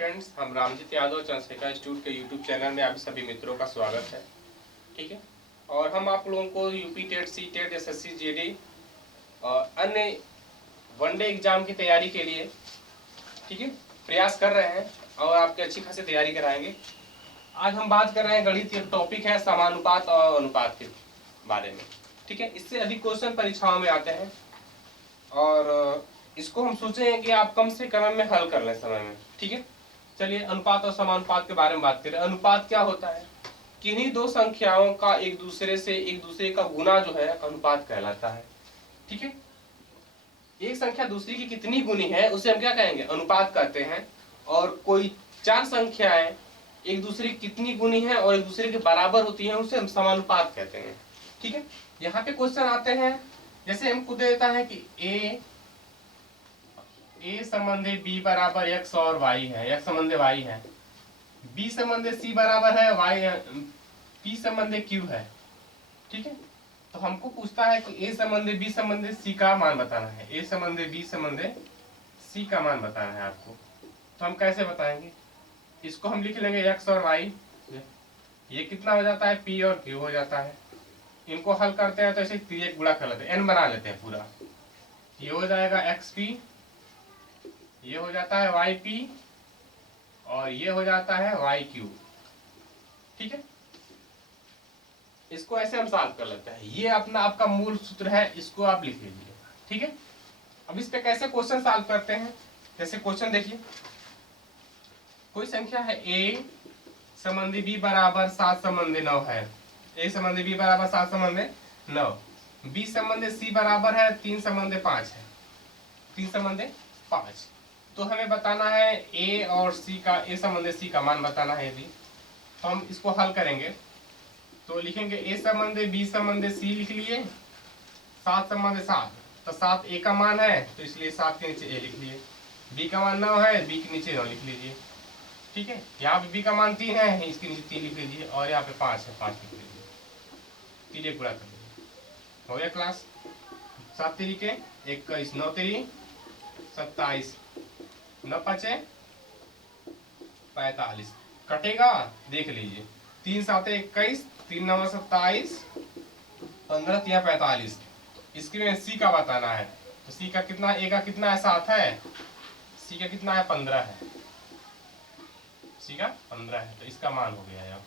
Friends, हम Ramjeet Yadav Chandrashekhar institute के YouTube channel में आप सभी मित्रों का स्वागत है। ठीक है, और हम आप लोगों को UP TET, C TET, SSC, GD और अन्य वनडे एग्जाम की तैयारी के लिए ठीक है प्रयास कर रहे हैं और आपकी अच्छी खासी तैयारी कराएंगे। आज हम बात कर रहे हैं गणित के टॉपिक है समानुपात और अनुपात के बारे में। ठीक है, इससे अधिक क्वेश्चन परीक्षाओं में आते हैं और इसको हम सोचे हैं कि आप कम से कम में हल कर लें समय में। ठीक है, चलिए अनुपात और समानुपात के बारे में बात करें। अनुपात क्या होता है? किन्हीं दो संख्याओं का एक दूसरे का गुना जो है अनुपात कहलाता है। ठीक है, एक संख्या दूसरी की कितनी गुनी है उसे हम क्या कहेंगे? अनुपात कहते हैं। और कोई चार संख्याएं एक दूसरे की कितनी गुनी है और एक दूसरे के बराबर होती है उसे हम समानुपात कहते हैं। ठीक है, यहाँ पे क्वेश्चन आते हैं, जैसे हमको दे देता है कि ए संबंधे बी बराबर एक्स और वाई है, एक्स संबंधे वाई है, बी संबंधे सी बराबर है वाई, पी संबंधे क्यू है। ठीक है, तो हमको पूछता है कि ए संबंधे बी संबंधे सी का मान बताना है, ए संबंधे बी संबंधे सी का मान बताना है आपको। तो हम कैसे बताएंगे? इसको हम लिख लेंगे एक्स और वाई, ये कितना हो जाता है? पी और क्यू हो जाता है। इनको हल करते हैं तो ऐसे तिर्यक गुणा कर लेते हैं, एन बना लेते हैं पूरा। ये हो जाएगा एक्स पी, ये हो जाता है वाई पी और ये हो जाता है वाई क्यू। ठीक है, इसको ऐसे हम सॉल्व कर लेते हैं। ये अपना आपका मूल सूत्र है, इसको आप लिख लीजिए। ठीक है, अब इस पे कैसे क्वेश्चन सॉल्व करते हैं? जैसे क्वेश्चन देखिए, कोई संख्या है ए संबंधी बी बराबर 7 संबंधी 9 है, ए संबंधी बी बराबर 7 संबंधी 9, बी संबंधी सी बराबर है 3 संबंधी 5 है, 3 संबंधी 5। तो हमें बताना है ए और सी का, ए संबंधी सी का मान बताना है। यदि तो हम इसको हल करेंगे तो लिखेंगे ए संबंधी बी संबंधी सी लिख लिए, 7 संबंधी 7, तो 7 ए का मान है तो इसलिए 7 के नीचे ए लिख लिए, बी का मान 9 है, बी के नीचे 9 लिख लीजिए। ठीक है, यहाँ पे बी का मान 3 है, इसके नीचे 3 लिख लीजिए, और यहाँ पे 5 है, 5 लिख लीजिए, 3 पूरा कर लीजिए। हो गया क्लास? 7 तरीके 21, 9 3 27, 9 5 45, कटेगा देख लीजिए। 3 7 21, 3 9 27, 15 3 45। इसके में सी का बताना है, तो सी का कितना, ए का कितना है? 7 है, सी का कितना है? 15 है, सी का 15 है, तो इसका मान हो गया यार।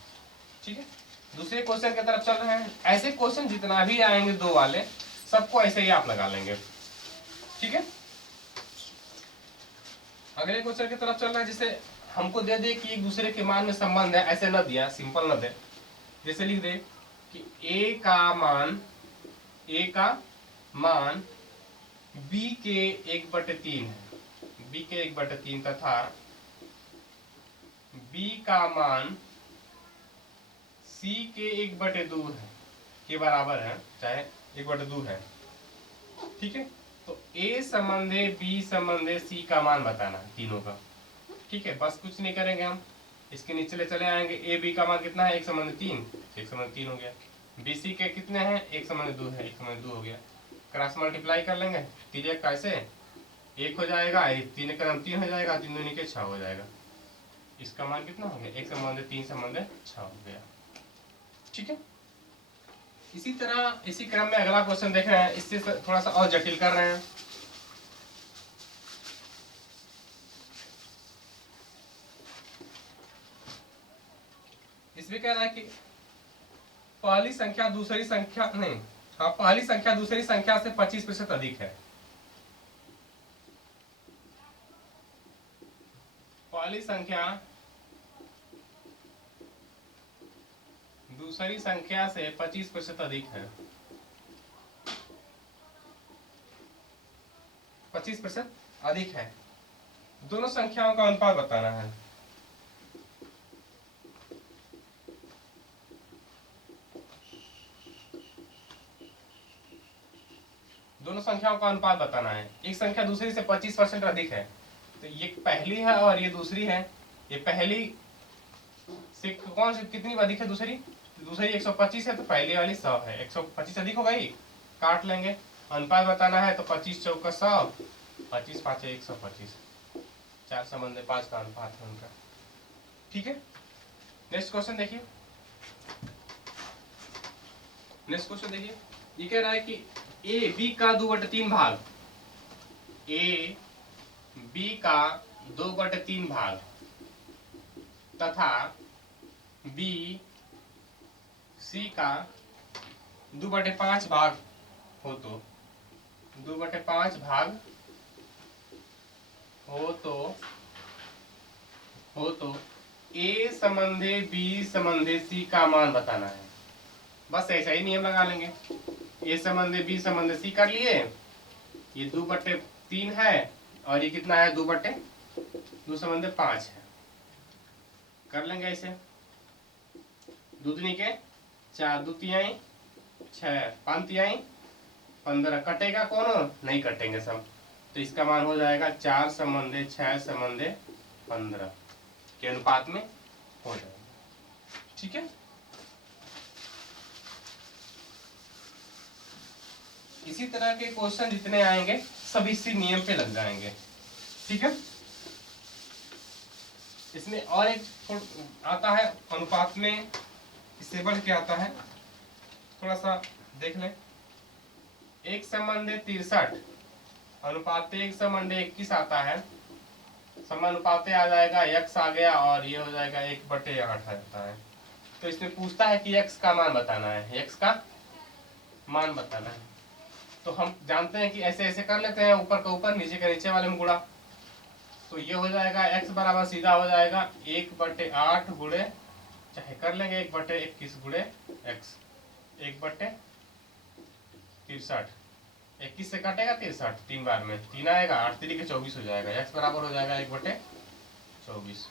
ठीक है, दूसरे क्वेश्चन की तरफ चल रहे हैं। ऐसे क्वेश्चन जितना भी आएंगे दो वाले, सबको ऐसे ही आप लगा लेंगे। ठीक है, अगले क्वेश्चन की तरफ चल रहा है। जैसे हमको दे दे कि एक दूसरे के मान में संबंध है, ऐसे न दिया, सिंपल न दे, जैसे लिख दे कि ए का मान बी के 1/3 है, बी के 1/3 तथा बी का मान सी के 1/2 है के बराबर है, चाहे 1/2 है। ठीक है, तो ए संबंधे बी संबंधे सी का मान बताना है तीनों का। ठीक है, बस कुछ नहीं करेंगे हम, इसके नीचे चले आएंगे। ए बी का मान कितना है? 1/3, 1/3 हो गया। बी सी के कितने हैं? 1/2 है, 1/2 हो गया। क्रॉस मल्टीप्लाई कर लेंगे, तिर्यक कैसे 1 हो जाएगा, 3 एक 3 हो जाएगा, 3 दूनी के 6 हो जाएगा। इसका मान कितना हो गया? 1/3/6 हो गया। ठीक है, इसी तरह इसी क्रम में अगला क्वेश्चन देख रहे हैं, इससे थोड़ा सा और जटिल कर रहे हैं। इसमें कह रहा है कि पहली संख्या दूसरी संख्या नहीं, हाँ, पहली संख्या दूसरी संख्या से 25% अधिक है। पहली संख्या दूसरी संख्या से 25% अधिक है, 25% अधिक है। दोनों संख्याओं का अनुपात बताना है। दोनों संख्याओं का अनुपात बताना है। एक संख्या दूसरी से 25% अधिक है, तो ये पहली है और ये दूसरी है। ये पहली से कौन सी कितनी अधिक है? दूसरी 125 है, तो पहली वाली 100 है, 125 अधिक हो गई, काट लेंगे। अनुपात बताना है तो 25 चौका 100, 25 5 125, 4 संबंध 5 का अनुपात है उनका। ठीक है, नेक्स्ट क्वेश्चन देखिए। नेक्स्ट क्वेश्चन देखिए, ये कह रहा है कि ए बी का 2/3 भाग, ए बी का 2/3 भाग तथा बी सी का 2/5 भाग हो तो 2/5 भाग हो तो ए संबंधे बी संबंधे सी का मान बताना है। बस ऐसा ही नियम लगा लेंगे। ए संबंधे बी संबंधे सी कर लिए, ये 2/3 है और ये कितना है 2/2 संबंधे 5 है। कर लेंगे ऐसे, 2 दूनी के 4, 2 तिहाई 6, 5 तिहाई 15। कटेगा कौन? नहीं कटेंगे सब, तो इसका मान हो जाएगा 4 संबंधे 6 संबंधे 15 के अनुपात में हो जाएगा। ठीक है, इसी तरह के क्वेश्चन जितने आएंगे सब इसी नियम पे लग जाएंगे। ठीक है, इसमें और एक आता है अनुपात में, इससे बढ़ के आता है, थोड़ा सा देख लें। 1 संबंधे 63 अनुपात 1 संबंधे 21 आता है। समानुपाते आ जाएगा, x आ गया और ये हो जाएगा 1/8 आ जाता है। तो इसमें पूछता है कि x का मान बताना है, x का मान बताना है। तो हम जानते हैं कि ऐसे ऐसे कर लेते हैं, ऊपर का ऊपर नीचे का नीचे वाले में गुणा। तो ये हो जाएगा x बराबर सीधा हो जाएगा 1/8 गुणे, चाहे कर लेंगे 1/21 गुणे x, 1/63। 21 से काटेगा 63, 3 बार में 3 आएगा, 8 3 के 24 हो जाएगा। x बराबर हो जाएगा 1/24।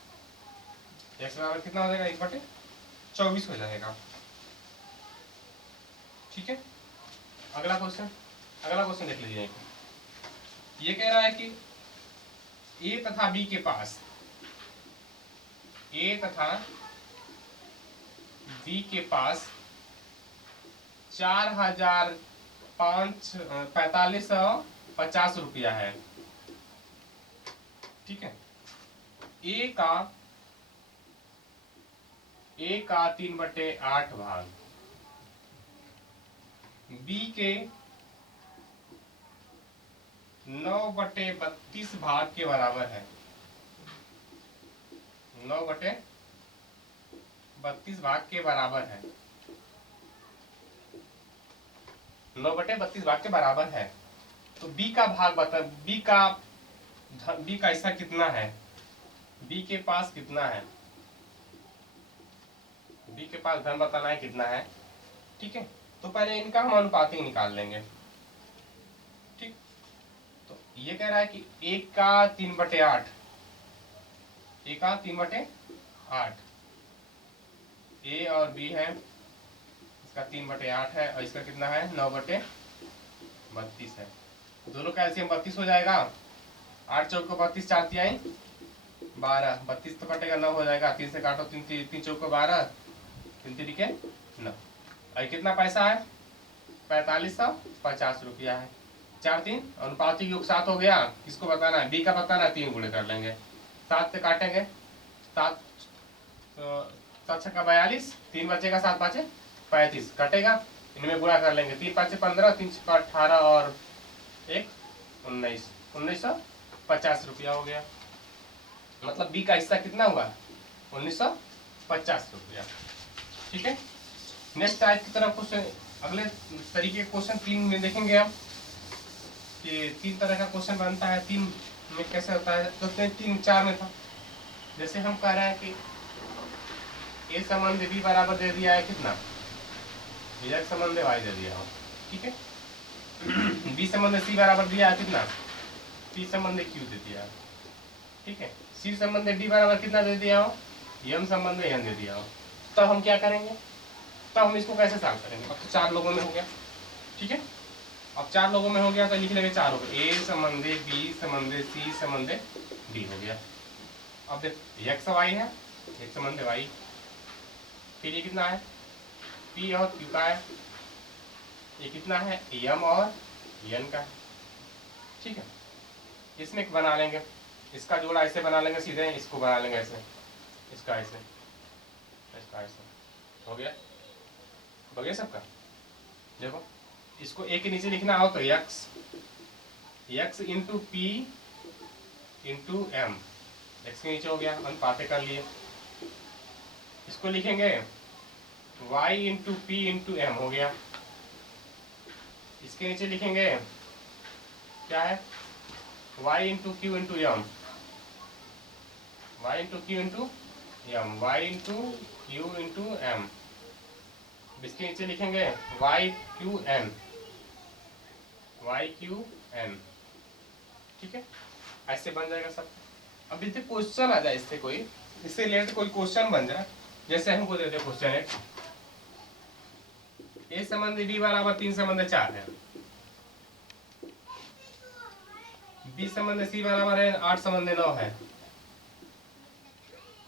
x बराबर कितना हो जाएगा 1/24 हो जाएगा। ठीक है, अगला क्वेश्चन देख लीजिए। ये कह रहा है कि ए तथा बी के पास, ए तथा बी के पास 4550 रुपया है। ठीक है, ए का 3/8 भाग, बी के 9/32 भाग के बराबर है। 9/32 भाग के बराबर है। 9/32 भाग के बराबर है। तो बी का भाग बता, बी का हिस्सा कितना है, बी के पास कितना है, बी के पास धन बताना है कितना है। ठीक है, तो पहले इनका हम अनुपाती निकाल लेंगे। ठीक, तो ये कह रहा है कि 1 का 3/8, 1 का 3/8, ए और बी है, इसका 3/8 है और इसका कितना है 9/32 है। दोनों का एलसीएम 32 हो जाएगा। 8 चौक को 32, 4 तिहाई 12, 32 तो कटेगा 9 हो जाएगा। 3 से काटो, 3 चौक को 12, 3 तिरिके 9। और कितना पैसा है 4550 रुपया है। 4 3 अनुपाती योग 7 हो गया। किसको बताना है, बी का बताना है, 3 गुणे कर लेंगे। 7 से काटेंगे, 7 7 छक्का 42, 3 बचेगा, 7 5 35 कटेगा, इनमें गुणा कर लेंगे। 3 5 15, 3 छक्का 18 और 1 19, 1950 रुपया हो गया। मतलब बी का हिस्सा कितना हुआ 1950 रुपया। ठीक है, नेक्स्ट टाइप की तरफ कुछ अगले तरीके के क्वेश्चन 3 में देखेंगे हम कि 3 तरह का क्वेश्चन बनता है। 3 में कैसे होता है, तो 3 4 में था। जैसे हम कह रहे हैं कि ए संबंध बी बराबर दे दिया है कितना, एक संबंध वाई दे दिया हो। ठीक है, बी संबंध सी बराबर दिया है कितना, पी संबंध क्यू दे दिया। ठीक है, सी संबंध डी बराबर कितना दे दिया हो, एम संबंध एन दे दिया हो। तब हम क्या करेंगे, तब हम इसको कैसे सॉल्व करेंगे। अब तो 4 लोगों में हो गया। ठीक है, अब 4 लोगों में हो गया तो लिख लेंगे 4 हो गए, ए संबंधे बी संबंधे सी संबंधे डी हो गया। अब देख एक्स वाई है, एक संबंध वाई, फिर ये कितना है पी और क्यू का है, ये कितना है एम और एन का है। ठीक है, इसमें बना लेंगे इसका जोड़ा ऐसे बना लेंगे सीधे, इसको बना लेंगे ऐसे, इसका ऐसे, इसका ऐसे, हो गया सबका। देखो इसको ए के नीचे लिखना हो तो x into P into M, X के नीचे हो गया, अनुपाते कर लिए। इसको लिखेंगे y into P into M, हो गया। इसके नीचे लिखेंगे क्या है, y into Q into M, y into Q into M, y into Q into M. इसके नीचे लिखेंगे y क्यू एन, ठीक है, ऐसे बन जाएगा सब। अब इससे क्वेश्चन आ जाए, इससे कोई, इससे रिलेटेड कोई क्वेश्चन बन जाए, जैसे हमको दे दे क्वेश्चन है ए संबंध बी बराबर 3 संबंध 4 है, बी संबंध सी बराबर है 8 संबंध 9 है,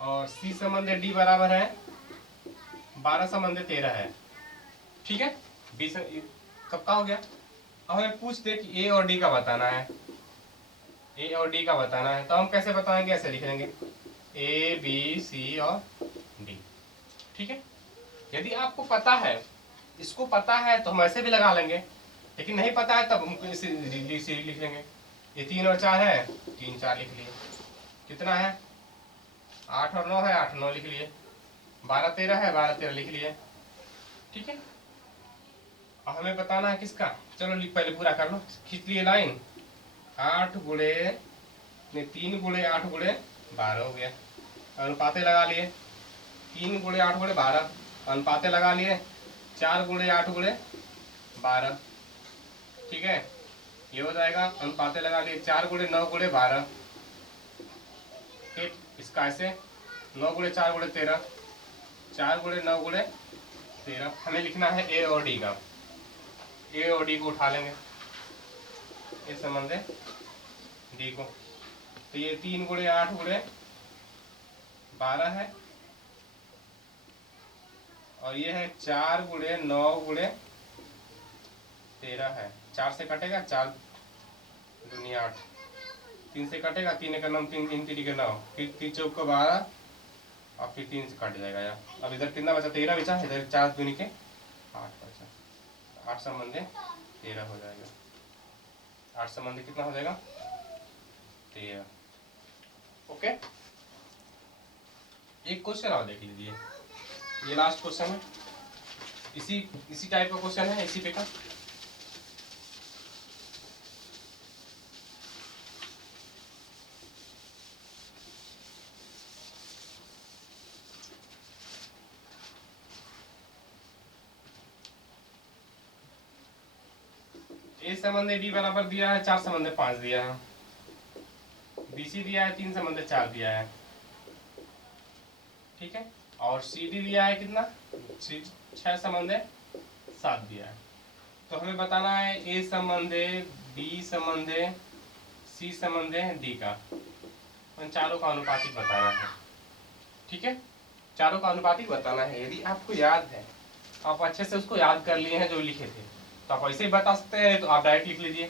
और सी संबंध डी बराबर है 12 संबंध 13 है, ठीक है। बी सबका हो गया। अब हमें पूछ दे कि ए और डी का बताना है, ए और डी का बताना है, तो हम कैसे बताएंगे, ऐसे लिख लेंगे ए बी सी और डी, ठीक है। यदि आपको पता है, इसको पता है तो हम ऐसे भी लगा लेंगे, लेकिन नहीं पता है तब हम इसे लिख लेंगे। ये 3 और 4 है, 3 4 लिख लिए, कितना है 8 और 9 है, 8 9 लिख लिए, 12 13 है, 12 13 लिख लिए, ठीक है। अब हमें बताना है किसका, चलो पहले पूरा कर लो, खींच लिए लाइन, 8 गुणे 3 गुणे 8 गुणे 12 हो गया, अनुपाते लगा लिए, 3 गुणे 8 गुणे 12, अनुपाते लगा लिए, 4 गुणे 8 गुणे 12, ठीक है, ये हो जाएगा, अनुपाते लगा लिए, 4 गुणे 9 गुणे 12, ठीक, इसका ऐसे 9 गुणे 4 गुणे 13, 4 गुणे 9 गुणे 13। हमें लिखना है ए और डी का, ए और डी को उठा लेंगे, ए संबंध डी को, तो ये 3 गुणे 8 गुणे 12 है, और ये है 4 गुणे 9 गुणे 13 है, 4 से कटेगा, 4 दुनिया 8, 3 से कटेगा, 3 का 9, 3 3 का 9, फिर 3 चौक का 12, और फिर 3 से कट जाएगा यार। अब इधर कितना बचा, 13 बचा, इधर 4 दूनी के 8 बचा, 8 संबंध 13 हो जाएगा, 8 संबंध कितना हो जाएगा 13, ओके। एक क्वेश्चन और देख लीजिए, ये लास्ट क्वेश्चन है, इसी टाइप का क्वेश्चन है, इसी पे का। ए संबंध बी बराबर दिया है 4 संबंध 5 दिया है, बीसी दिया है 3 संबंध 4 दिया है, ठीक है, और सी डी दिया है कितना 6 संबंध 7 दिया है। तो हमें बताना है ए संबंध बी संबंध सी संबंध डी का, उन चारों का अनुपातिक बताना है, ठीक है, चारों का अनुपातिक बताना है। यदि आपको याद है, आप अच्छे से उसको याद कर लिए हैं जो लिखे थे, तो आप ऐसे ही बता सकते हैं, तो आप डायरेक्ट लिख लीजिए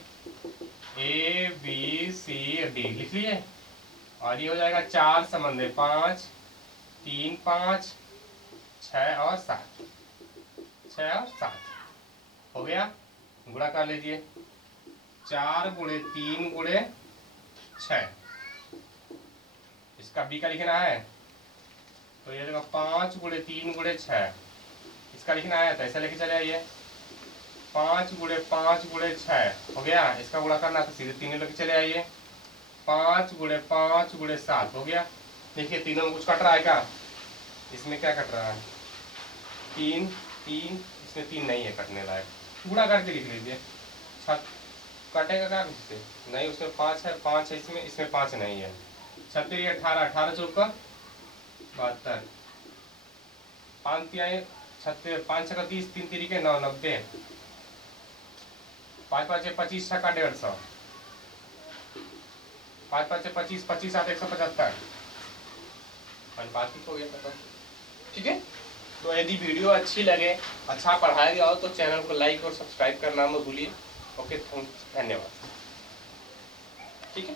ए बी सी डी लिख लिए, और ये हो जाएगा 4 संबंध 5 3 5 6 और 7, 6 और 7 हो गया, गुणा कर लीजिए, 4 गुणे 3 गुणे 6, इसका बी का लिखना है, तो ये जगह 5 गुणे 3 गुणे 6, इसका लिखना है, तो ऐसा लेके चले आइए, 5 गुणे 5 गुणे 6 हो गया, इसका गुणा करना तो सीधे 3 लेके चले आइए, 5 गुणे 5 गुणे 7 हो गया। देखिए तीनों में कुछ कट रहा है क्या, इसमें क्या कट रहा है 3 3, इसमें 3 नहीं है कटने लायक, गुणा करके लिख लीजिए, कटेगा क्या इससे नहीं, उसमें 5 है, 5 है इसमें, इसमें 5 नहीं है, 36 18, 18 चौक 72, 5 तिहाई 36, 5 छक्का 30, 3 3 के 9 90, 5 5 25 छक्का 150, 5 5 25 25 8 175, अनुपातिक हो गया खत्म, ठीक है। तो यदि वीडियो अच्छी लगे, अच्छा पढ़ाया गया हो, तो चैनल को लाइक और सब्सक्राइब करना मत भूलिए, ओके, धन्यवाद, ठीक है।